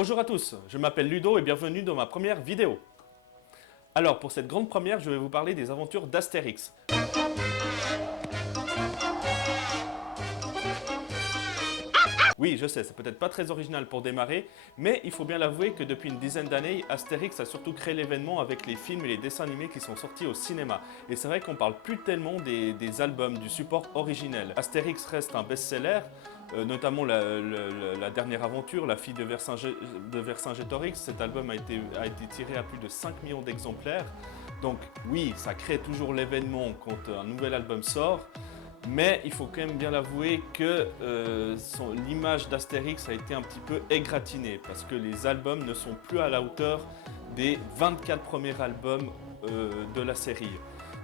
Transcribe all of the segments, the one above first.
Bonjour à tous, je m'appelle Ludo et bienvenue dans ma première vidéo. Alors pour cette grande première, je vais vous parler des aventures d'Astérix. Oui, je sais, c'est peut-être pas très original pour démarrer, mais il faut bien l'avouer que depuis une dizaine d'années, Astérix a surtout créé l'événement avec les films et les dessins animés qui sont sortis au cinéma. Et c'est vrai qu'on parle plus tellement des albums, du support originel. Astérix reste un best-seller, notamment la dernière aventure, La fille de Vercingétorix. Cet album a été tiré à plus de 5 millions d'exemplaires. Donc oui, ça crée toujours l'événement quand un nouvel album sort. Mais il faut quand même bien l'avouer que l'image d'Astérix a été un petit peu égratignée parce que les albums ne sont plus à la hauteur des 24 premiers albums de la série.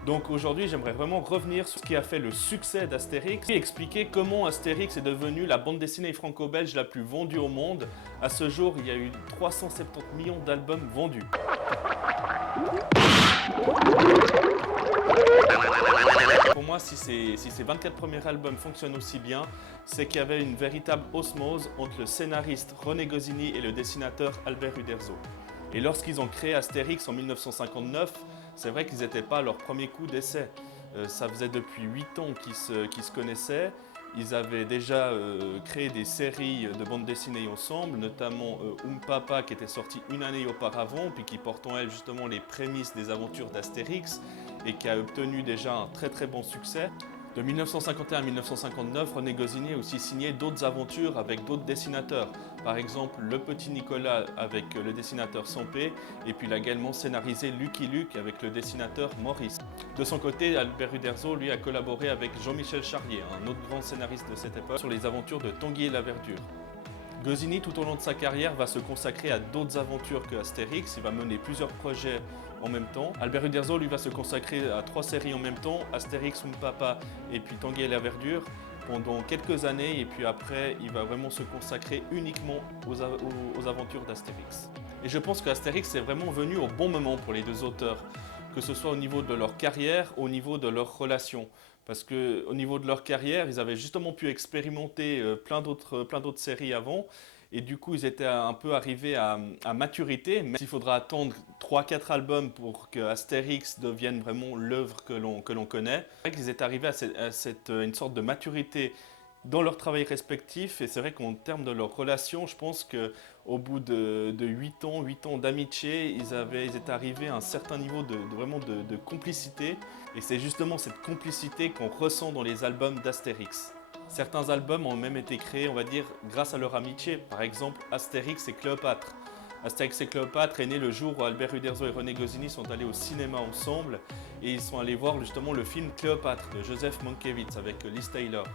Donc aujourd'hui, j'aimerais vraiment revenir sur ce qui a fait le succès d'Astérix et expliquer comment Astérix est devenu la bande dessinée franco-belge la plus vendue au monde. À ce jour, il y a eu 370 millions d'albums vendus. Pour moi, si ces 24 premiers albums fonctionnent aussi bien, c'est qu'il y avait une véritable osmose entre le scénariste René Goscinny et le dessinateur Albert Uderzo. Et lorsqu'ils ont créé Astérix en 1959, c'est vrai qu'ils n'étaient pas à leur premier coup d'essai. Ça faisait depuis 8 ans qu'ils se connaissaient. Ils avaient déjà créé des séries de bandes dessinées ensemble, notamment Papa qui était sorti une année auparavant, puis qui porte en elle justement les prémices des aventures d'Astérix et qui a obtenu déjà un très bon succès. De 1951 à 1959, René Goscinny a aussi signé d'autres aventures avec d'autres dessinateurs. Par exemple, Le Petit Nicolas avec le dessinateur Sampé, et puis il a également scénarisé Lucky Luke avec le dessinateur Maurice. De son côté, Albert Uderzo lui a collaboré avec Jean-Michel Charlier, un autre grand scénariste de cette époque, sur les aventures de Tanguy et la Verdure. Goscinny, tout au long de sa carrière, va se consacrer à d'autres aventures que Astérix. Il va mener plusieurs projets en même temps. Albert Uderzo, lui, va se consacrer à 3 séries en même temps, Astérix, Papa et puis Tanguy et la Verdure, pendant quelques années. Et puis après, il va vraiment se consacrer uniquement aux aventures d'Astérix. Et je pense qu'Astérix est vraiment venu au bon moment pour les deux auteurs, que ce soit au niveau de leur carrière, au niveau de leur relation. Parce qu'au niveau de leur carrière, ils avaient justement pu expérimenter plein d'autres séries avant. Et du coup, ils étaient un peu arrivés à maturité. Mais il faudra attendre 3-4 albums pour que Astérix devienne vraiment l'œuvre que l'on connaît. C'est vrai qu'ils étaient arrivés à une sorte de maturité dans leur travail respectif. Et c'est vrai qu'en termes de leur relation, je pense qu'au bout de 8 ans d'amitié, ils étaient arrivés à un certain niveau de complicité. Et c'est justement cette complicité qu'on ressent dans les albums d'Astérix. Certains albums ont même été créés, on va dire, grâce à leur amitié. Par exemple, Astérix et Cléopâtre. Astérix et Cléopâtre est né le jour où Albert Uderzo et René Goscinny sont allés au cinéma ensemble et ils sont allés voir justement le film Cléopâtre de Joseph Mankiewicz avec Liz Taylor.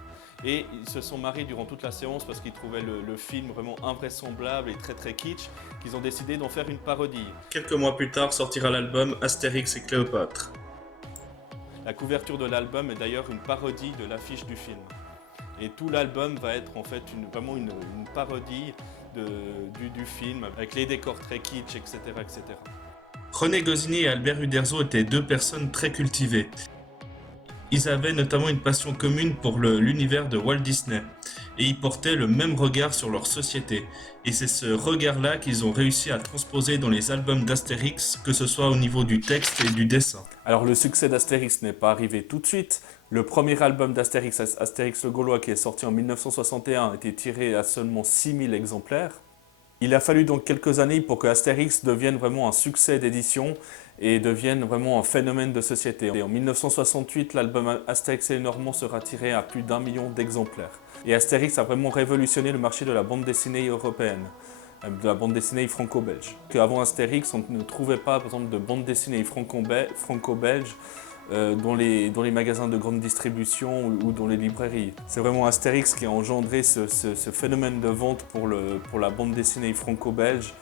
Et ils se sont mariés durant toute la séance parce qu'ils trouvaient le film vraiment invraisemblable et très kitsch, qu'ils ont décidé d'en faire une parodie. Quelques mois plus tard sortira l'album Astérix et Cléopâtre. La couverture de l'album est d'ailleurs une parodie de l'affiche du film. Et tout l'album va être en fait vraiment une parodie du film, avec les décors très kitsch, etc. René Goscinny et Albert Uderzo étaient deux personnes très cultivées. Ils avaient notamment une passion commune pour l'univers de Walt Disney, et ils portaient le même regard sur leur société. Et c'est ce regard-là qu'ils ont réussi à transposer dans les albums d'Astérix, que ce soit au niveau du texte et du dessin. Alors le succès d'Astérix n'est pas arrivé tout de suite. Le premier album d'Astérix, Astérix le Gaulois, qui est sorti en 1961, a été tiré à seulement 6000 exemplaires. Il a fallu donc quelques années pour que Astérix devienne vraiment un succès d'édition et devienne vraiment un phénomène de société. Et en 1968, l'album Astérix et les Normands sera tiré à plus d'1 million d'exemplaires. Et Astérix a vraiment révolutionné le marché de la bande dessinée européenne, de la bande dessinée franco-belge. Avant Astérix, on ne trouvait pas, par exemple, de bande dessinée franco-belge dans les magasins de grande distribution ou dans les librairies. C'est vraiment Astérix qui a engendré ce phénomène de vente pour la bande dessinée franco-belge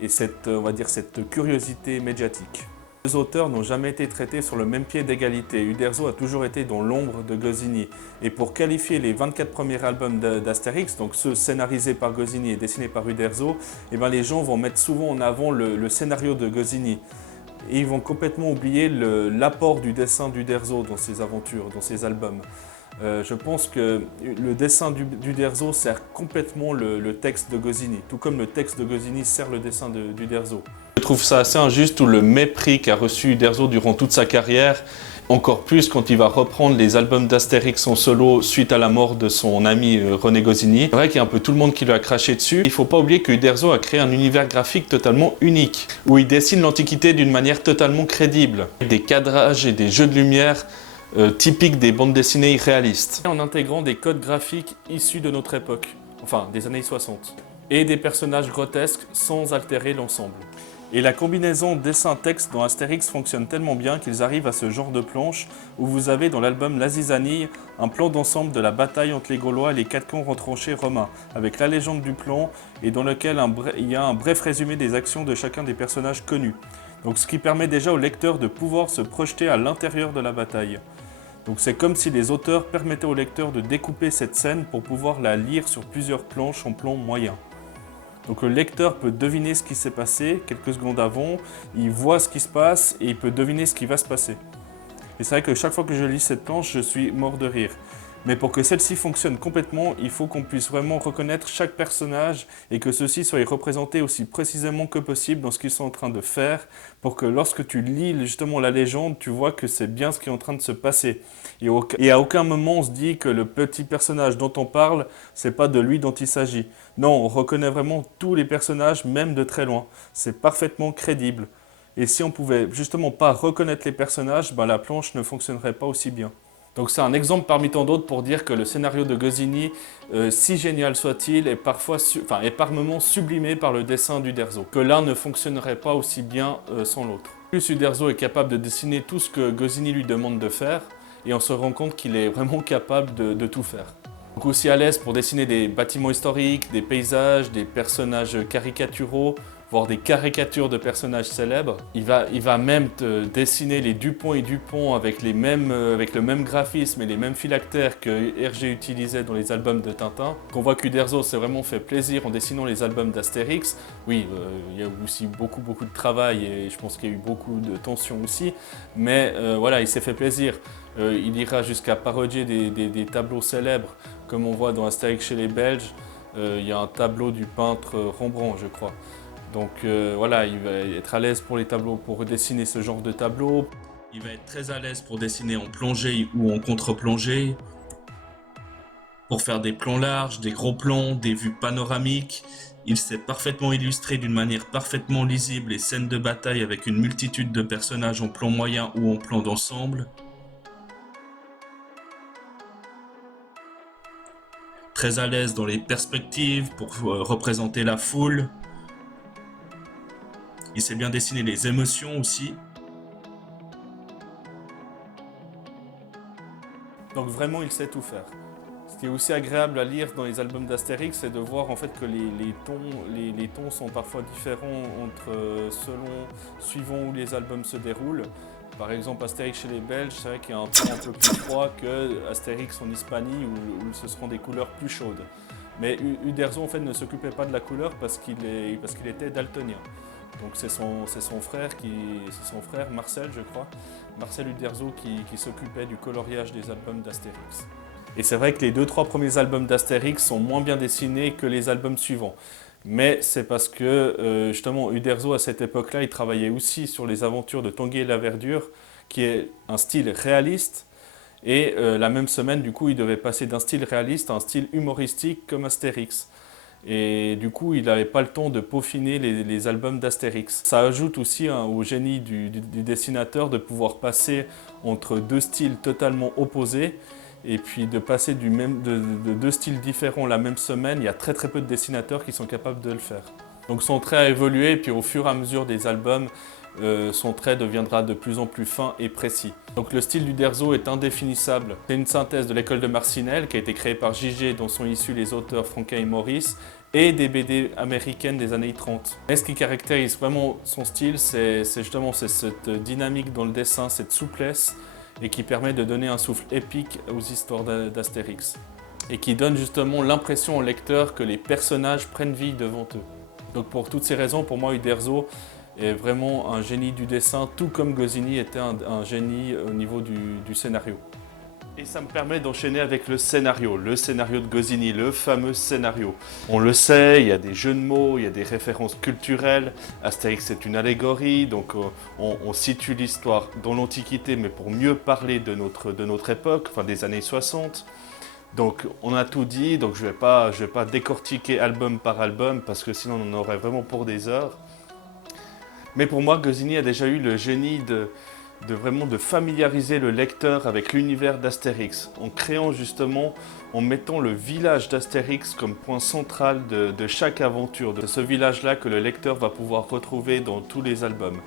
et on va dire, cette curiosité médiatique. Les deux auteurs n'ont jamais été traités sur le même pied d'égalité. Uderzo a toujours été dans l'ombre de Goscinny. Et pour qualifier les 24 premiers albums d'Astérix, donc ceux scénarisés par Goscinny et dessinés par Uderzo, eh ben les gens vont mettre souvent en avant le scénario de Goscinny. Et ils vont complètement oublier l'apport du dessin d'Uderzo dans ses aventures, dans ses albums. Je pense que le dessin d'Uderzo sert complètement le texte de Goscinny, tout comme le texte de Goscinny sert le dessin d'Uderzo. Je trouve ça assez injuste, tout le mépris qu'a reçu Uderzo durant toute sa carrière, encore plus quand il va reprendre les albums d'Astérix en solo suite à la mort de son ami René Goscinny. C'est vrai qu'il y a un peu tout le monde qui lui a craché dessus. Il ne faut pas oublier que Uderzo a créé un univers graphique totalement unique, où il dessine l'Antiquité d'une manière totalement crédible, des cadrages et des jeux de lumière typiques des bandes dessinées réalistes, en intégrant des codes graphiques issus de notre époque, enfin des années 60, et des personnages grotesques sans altérer l'ensemble. Et la combinaison dessin-texte dans Astérix fonctionne tellement bien qu'ils arrivent à ce genre de planche où vous avez dans l'album La Zizanie un plan d'ensemble de la bataille entre les Gaulois et les quatre camps retranchés romains, avec la légende du plan et dans lequel il y a un bref résumé des actions de chacun des personnages connus. Donc ce qui permet déjà au lecteur de pouvoir se projeter à l'intérieur de la bataille. Donc c'est comme si les auteurs permettaient au lecteur de découper cette scène pour pouvoir la lire sur plusieurs planches en plan moyen. Donc le lecteur peut deviner ce qui s'est passé quelques secondes avant, il voit ce qui se passe et il peut deviner ce qui va se passer. Et c'est vrai que chaque fois que je lis cette planche, je suis mort de rire. Mais pour que celle-ci fonctionne complètement, il faut qu'on puisse vraiment reconnaître chaque personnage et que ceux-ci soient représentés aussi précisément que possible dans ce qu'ils sont en train de faire pour que lorsque tu lis justement la légende, tu vois que c'est bien ce qui est en train de se passer. Et à aucun moment on se dit que le petit personnage dont on parle, c'est pas de lui dont il s'agit. Non, on reconnaît vraiment tous les personnages, même de très loin. C'est parfaitement crédible. Et si on pouvait justement pas reconnaître les personnages, la planche ne fonctionnerait pas aussi bien. Donc c'est un exemple parmi tant d'autres pour dire que le scénario de Goscinny, si génial soit-il, est par moments sublimé par le dessin d'Uderzo. Que l'un ne fonctionnerait pas aussi bien sans l'autre. Plus Uderzo est capable de dessiner tout ce que Goscinny lui demande de faire, et on se rend compte qu'il est vraiment capable de tout faire. Donc aussi à l'aise pour dessiner des bâtiments historiques, des paysages, des personnages caricaturaux, voire des caricatures de personnages célèbres. Il va même te dessiner les Dupont et Dupont avec le même graphisme et les mêmes phylactères que Hergé utilisait dans les albums de Tintin. On voit qu'Uderzo s'est vraiment fait plaisir en dessinant les albums d'Astérix. Oui, il y a aussi beaucoup de travail et je pense qu'il y a eu beaucoup de tension aussi. Mais voilà, il s'est fait plaisir. Il ira jusqu'à parodier des tableaux célèbres, comme on voit dans Astérix chez les Belges. Il y a un tableau du peintre Rembrandt, je crois. Donc voilà, il va être à l'aise pour les tableaux, pour dessiner ce genre de tableau. Il va être très à l'aise pour dessiner en plongée ou en contre-plongée, pour faire des plans larges, des gros plans, des vues panoramiques. Il sait parfaitement illustrer d'une manière parfaitement lisible les scènes de bataille avec une multitude de personnages en plan moyen ou en plan d'ensemble. Très à l'aise dans les perspectives pour représenter la foule. Il sait bien dessiner les émotions aussi. Donc vraiment, il sait tout faire. Ce qui est aussi agréable à lire dans les albums d'Astérix, c'est de voir en fait que les tons sont parfois différents suivant où les albums se déroulent. Par exemple, Astérix chez les Belges, c'est vrai qu'il y a un ton un peu plus froid que Astérix en Hispanie où ce seront des couleurs plus chaudes. Mais Uderzo en fait ne s'occupait pas de la couleur parce qu'il était daltonien. Donc c'est son frère Marcel, je crois, Marcel Uderzo qui s'occupait du coloriage des albums d'Astérix. Et c'est vrai que les 2-3 premiers albums d'Astérix sont moins bien dessinés que les albums suivants. Mais c'est parce que justement Uderzo à cette époque-là, il travaillait aussi sur les aventures de Tanguy et la Verdure, qui est un style réaliste. Et la même semaine, du coup, il devait passer d'un style réaliste à un style humoristique comme Astérix. Et du coup, il n'avait pas le temps de peaufiner les albums d'Astérix. Ça ajoute aussi au génie du dessinateur de pouvoir passer entre deux styles totalement opposés et puis de passer de deux styles différents la même semaine. Il y a très peu de dessinateurs qui sont capables de le faire. Donc son trait a évolué et puis au fur et à mesure des albums, son trait deviendra de plus en plus fin et précis. Donc le style d'Uderzo est indéfinissable. C'est une synthèse de l'école de Marcinelle qui a été créée par J.G. dont sont issus les auteurs Franquin et Maurice et des BD américaines des années 30. Mais ce qui caractérise vraiment son style, c'est justement cette dynamique dans le dessin, cette souplesse et qui permet de donner un souffle épique aux histoires d'Astérix et qui donne justement l'impression au lecteur que les personnages prennent vie devant eux. Donc pour toutes ces raisons, pour moi Uderzo est vraiment un génie du dessin, tout comme Goscinny était un génie au niveau du scénario. Et ça me permet d'enchaîner avec le scénario de Goscinny, le fameux scénario. On le sait, il y a des jeux de mots, il y a des références culturelles. Astérix est une allégorie, donc on situe l'histoire dans l'Antiquité, mais pour mieux parler de notre époque, enfin des années 60. Donc on a tout dit, donc je vais pas décortiquer album par album, parce que sinon on en aurait vraiment pour des heures. Mais pour moi, Goscinny a déjà eu le génie de familiariser le lecteur avec l'univers d'Astérix, en créant justement, en mettant le village d'Astérix comme point central de chaque aventure, de ce village-là que le lecteur va pouvoir retrouver dans tous les albums.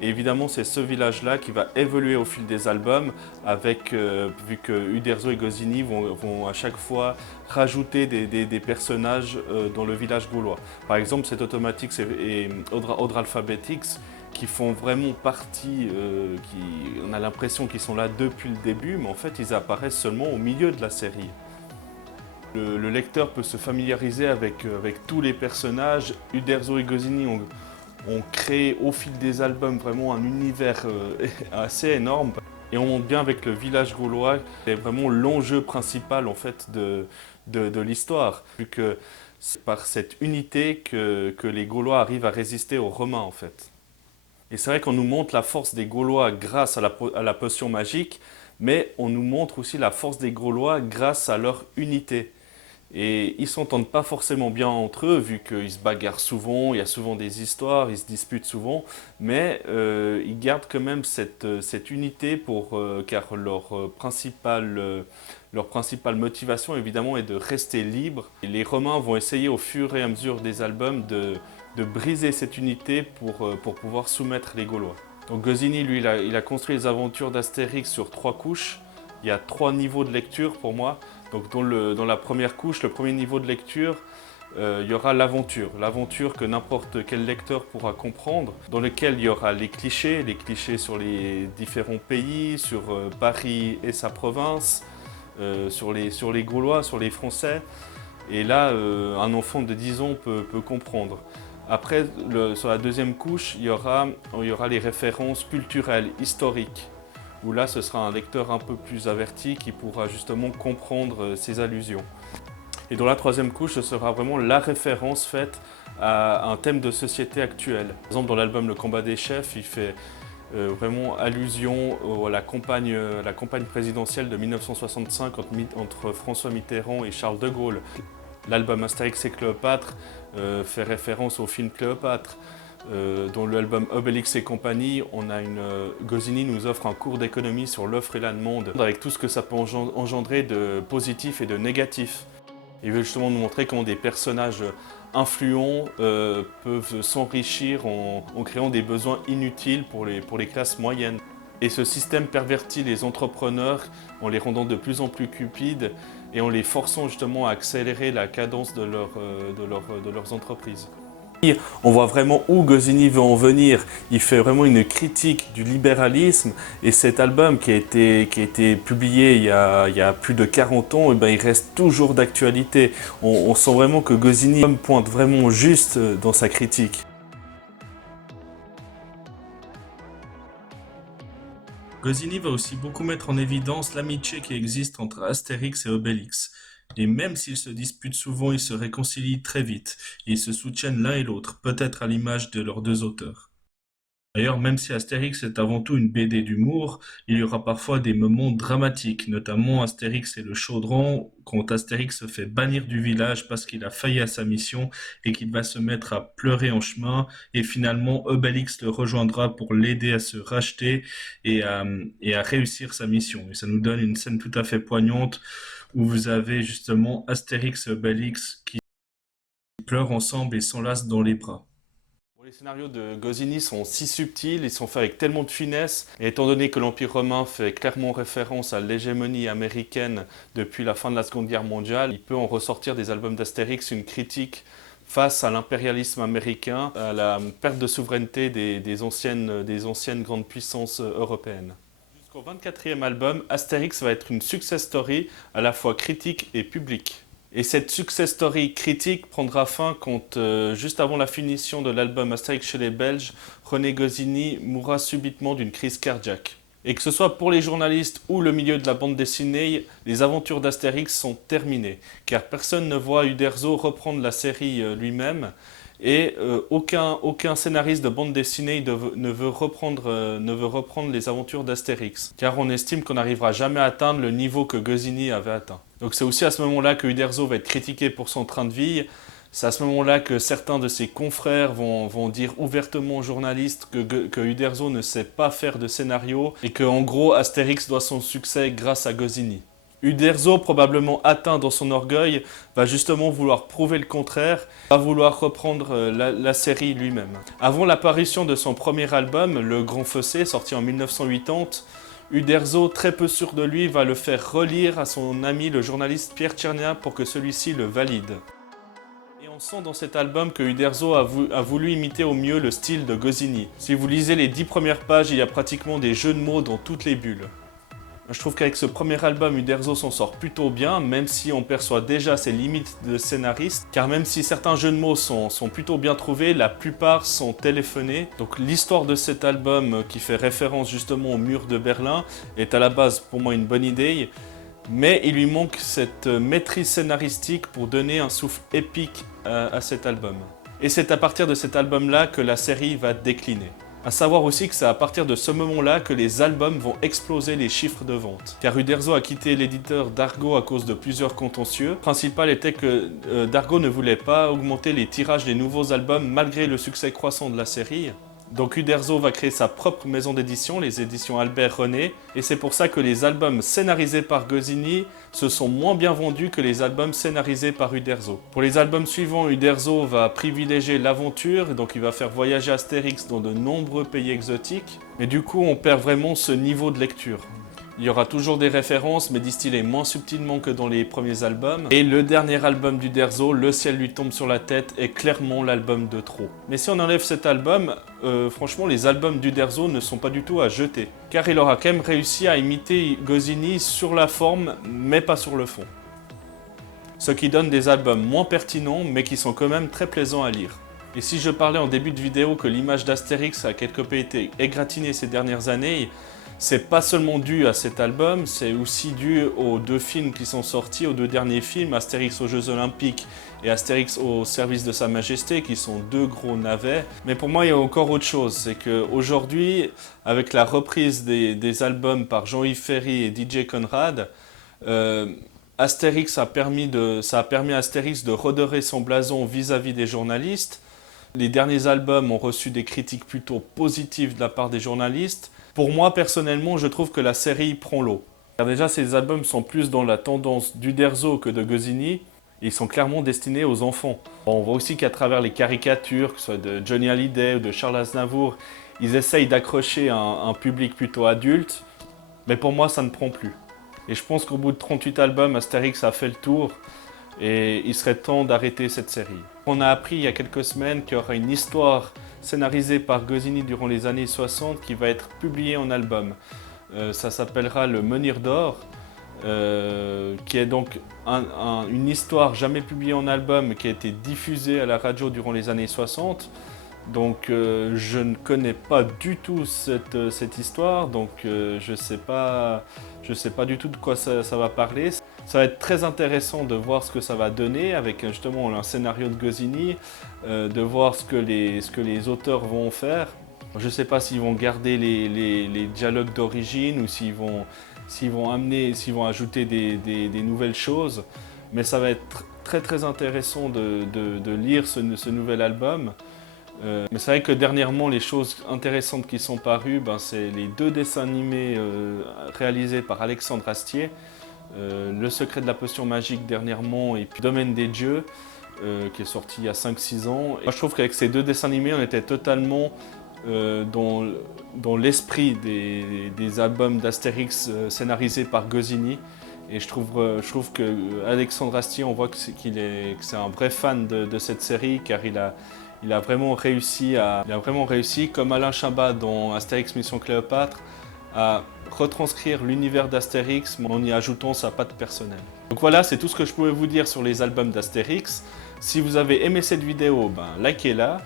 Et évidemment, c'est ce village-là qui va évoluer au fil des albums, avec, vu que Uderzo et Goscinny vont à chaque fois rajouter des personnages dans le village gaulois. Par exemple, c'est Automatix et Ordre Alphabetix qui font vraiment partie, on a l'impression qu'ils sont là depuis le début, mais en fait ils apparaissent seulement au milieu de la série. Le lecteur peut se familiariser avec tous les personnages. Uderzo et Goscinny ont créé au fil des albums vraiment un univers assez énorme. Et on monte bien avec le village gaulois, c'est vraiment l'enjeu principal en fait de l'histoire, vu que c'est par cette unité que les Gaulois arrivent à résister aux Romains en fait. Et c'est vrai qu'on nous montre la force des Gaulois grâce à la potion magique, mais on nous montre aussi la force des Gaulois grâce à leur unité. Et ils s'entendent pas forcément bien entre eux, vu qu'ils se bagarrent souvent, il y a souvent des histoires, ils se disputent souvent, mais ils gardent quand même cette unité car leur principale motivation évidemment est de rester libres. Et les Romains vont essayer au fur et à mesure des albums de briser cette unité pour pouvoir soumettre les Gaulois. Donc Goscinny, lui, il a construit les aventures d'Astérix sur 3 couches. Il y a 3 niveaux de lecture pour moi. Donc dans la première couche, le premier niveau de lecture, il y aura l'aventure. L'aventure que n'importe quel lecteur pourra comprendre, dans lequel il y aura les clichés sur les différents pays, sur Paris et sa province, sur les Gaulois, sur les Français. Et là, un enfant de 10 ans peut comprendre. Après, sur la deuxième couche, il y aura les références culturelles, historiques, où là, ce sera un lecteur un peu plus averti qui pourra justement comprendre ces allusions. Et dans la troisième couche, ce sera vraiment la référence faite à un thème de société actuel. Par exemple, dans l'album Le Combat des Chefs, il fait vraiment allusion à la campagne présidentielle de 1965 entre François Mitterrand et Charles de Gaulle. L'album Astérix et Cléopâtre fait référence au film Cléopâtre. Dans l'album Obélix et compagnie, Goscinny nous offre un cours d'économie sur l'offre et la demande, avec tout ce que ça peut engendrer de positif et de négatif. Il veut justement nous montrer comment des personnages influents peuvent s'enrichir en créant des besoins inutiles pour les classes moyennes. Et ce système pervertit les entrepreneurs en les rendant de plus en plus cupides et en les forçant justement à accélérer la cadence de leurs entreprises. On voit vraiment où Goscinny veut en venir. Il fait vraiment une critique du libéralisme et cet album qui a été publié il y a plus de 40 ans, et ben, il reste toujours d'actualité. On sent vraiment que Goscinny pointe vraiment juste dans sa critique. Goscinny va aussi beaucoup mettre en évidence l'amitié qui existe entre Astérix et Obélix. Et même s'ils se disputent souvent, ils se réconcilient très vite. Et ils se soutiennent l'un et l'autre, peut-être à l'image de leurs 2 auteurs. D'ailleurs, même si Astérix est avant tout une BD d'humour, il y aura parfois des moments dramatiques, notamment Astérix et le chaudron, quand Astérix se fait bannir du village parce qu'il a failli à sa mission et qu'il va se mettre à pleurer en chemin, et finalement Obélix le rejoindra pour l'aider à se racheter et à réussir sa mission. Et ça nous donne une scène tout à fait poignante où vous avez justement Astérix et Obélix qui pleurent ensemble et s'enlacent dans les bras. Les scénarios de Goscinny sont si subtils, ils sont faits avec tellement de finesse, et étant donné que l'Empire romain fait clairement référence à l'hégémonie américaine depuis la fin de la Seconde Guerre mondiale, il peut en ressortir des albums d'Astérix une critique face à l'impérialisme américain, à la perte de souveraineté des anciennes grandes puissances européennes. Jusqu'au 24e album, Astérix va être une success story à la fois critique et publique. Et cette success story critique prendra fin quand, juste avant la finition de l'album Astérix chez les Belges, René Goscinny mourra subitement d'une crise cardiaque. Et que ce soit pour les journalistes ou le milieu de la bande dessinée, les aventures d'Astérix sont terminées, car personne ne voit Uderzo reprendre la série lui-même, et aucun scénariste de bande dessinée ne veut reprendre les aventures d'Astérix, car on estime qu'on n'arrivera jamais à atteindre le niveau que Goscinny avait atteint. Donc c'est aussi à ce moment-là que Uderzo va être critiqué pour son train de vie. C'est à ce moment-là que certains de ses confrères vont dire ouvertement aux journalistes que Uderzo ne sait pas faire de scénario et que en gros Astérix doit son succès grâce à Goscinny. Uderzo, probablement atteint dans son orgueil, va justement vouloir prouver le contraire, va vouloir reprendre la série lui-même. Avant l'apparition de son premier album, Le Grand Fossé, sorti en 1980, Uderzo, très peu sûr de lui, va le faire relire à son ami le journaliste Pierre Tchernia pour que celui-ci le valide. Et on sent dans cet album que Uderzo a voulu imiter au mieux le style de Goscinny. Si vous lisez les 10 premières pages, il y a pratiquement des jeux de mots dans toutes les bulles. Je trouve qu'avec ce premier album, Uderzo s'en sort plutôt bien, même si on perçoit déjà ses limites de scénariste, car même si certains jeux de mots sont plutôt bien trouvés, la plupart sont téléphonés. Donc l'histoire de cet album, qui fait référence justement au mur de Berlin, est à la base pour moi une bonne idée, mais il lui manque cette maîtrise scénaristique pour donner un souffle épique à cet album. Et c'est à partir de cet album-là que la série va décliner. A savoir aussi que c'est à partir de ce moment-là que les albums vont exploser les chiffres de vente. Car Uderzo a quitté l'éditeur Dargaud à cause de plusieurs contentieux. Le principal était que Dargaud ne voulait pas augmenter les tirages des nouveaux albums malgré le succès croissant de la série. Donc Uderzo va créer sa propre maison d'édition, les éditions Albert René, et c'est pour ça que les albums scénarisés par Goscinny se sont moins bien vendus que les albums scénarisés par Uderzo. Pour les albums suivants, Uderzo va privilégier l'aventure, donc il va faire voyager Astérix dans de nombreux pays exotiques, mais du coup on perd vraiment ce niveau de lecture. Il y aura toujours des références, mais distillées moins subtilement que dans les premiers albums. Et le dernier album d'Uderzo, Le ciel lui tombe sur la tête, est clairement l'album de trop. Mais si on enlève cet album, franchement, les albums d'Uderzo ne sont pas du tout à jeter. Car il aura quand même réussi à imiter Goscinny sur la forme, mais pas sur le fond. Ce qui donne des albums moins pertinents, mais qui sont quand même très plaisants à lire. Et si je parlais en début de vidéo que l'image d'Astérix a quelque peu été égratignée ces dernières années, c'est pas seulement dû à cet album, c'est aussi dû aux 2 films qui sont sortis, aux 2 derniers films, Astérix aux Jeux Olympiques et Astérix au service de Sa Majesté, qui sont 2 gros navets. Mais pour moi, il y a encore autre chose, c'est qu'aujourd'hui, avec la reprise des albums par Jean-Yves Ferry et DJ Conrad, ça a permis à Astérix de redorer son blason vis-à-vis des journalistes. Les derniers albums ont reçu des critiques plutôt positives de la part des journalistes. Pour moi, personnellement, je trouve que la série prend l'eau. Car déjà, ces albums sont plus dans la tendance d'Uderzo que de Goscinny. Ils sont clairement destinés aux enfants. On voit aussi qu'à travers les caricatures, que ce soit de Johnny Hallyday ou de Charles Aznavour, ils essayent d'accrocher un public plutôt adulte. Mais pour moi, ça ne prend plus. Et je pense qu'au bout de 38 albums, Astérix a fait le tour. Et il serait temps d'arrêter cette série. On a appris il y a quelques semaines qu'il y aura une histoire scénarisée par Goscinny durant les années 60 qui va être publiée en album. Ça s'appellera Le Menhir d'Or, qui est donc une histoire jamais publiée en album qui a été diffusée à la radio durant les années 60. Donc je ne connais pas du tout cette histoire, donc je sais pas du tout de quoi ça va parler. Ça va être très intéressant de voir ce que ça va donner avec justement un scénario de Goscinny, de voir ce que les auteurs vont faire. Je ne sais pas s'ils vont garder les dialogues d'origine ou s'ils vont ajouter des nouvelles choses, mais ça va être très très intéressant de lire ce nouvel album. Mais c'est vrai que dernièrement, les choses intéressantes qui sont parues, c'est les 2 dessins animés réalisés par Alexandre Astier, Le secret de la potion magique dernièrement et puis Domaine des dieux, qui est sorti il y a 5-6 ans. Et moi, je trouve qu'avec ces 2 dessins animés, on était totalement dans l'esprit des albums d'Astérix scénarisés par Goscinny. Et je trouve que Alexandre Astier, on voit que c'est un vrai fan de cette série, car il a vraiment réussi, comme Alain Chabat dans Astérix Mission Cléopâtre, à retranscrire l'univers d'Astérix en y ajoutant sa patte personnelle. Donc voilà, c'est tout ce que je pouvais vous dire sur les albums d'Astérix. Si vous avez aimé cette vidéo, likez-la,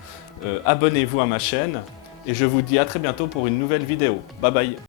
abonnez-vous à ma chaîne et je vous dis à très bientôt pour une nouvelle vidéo. Bye bye.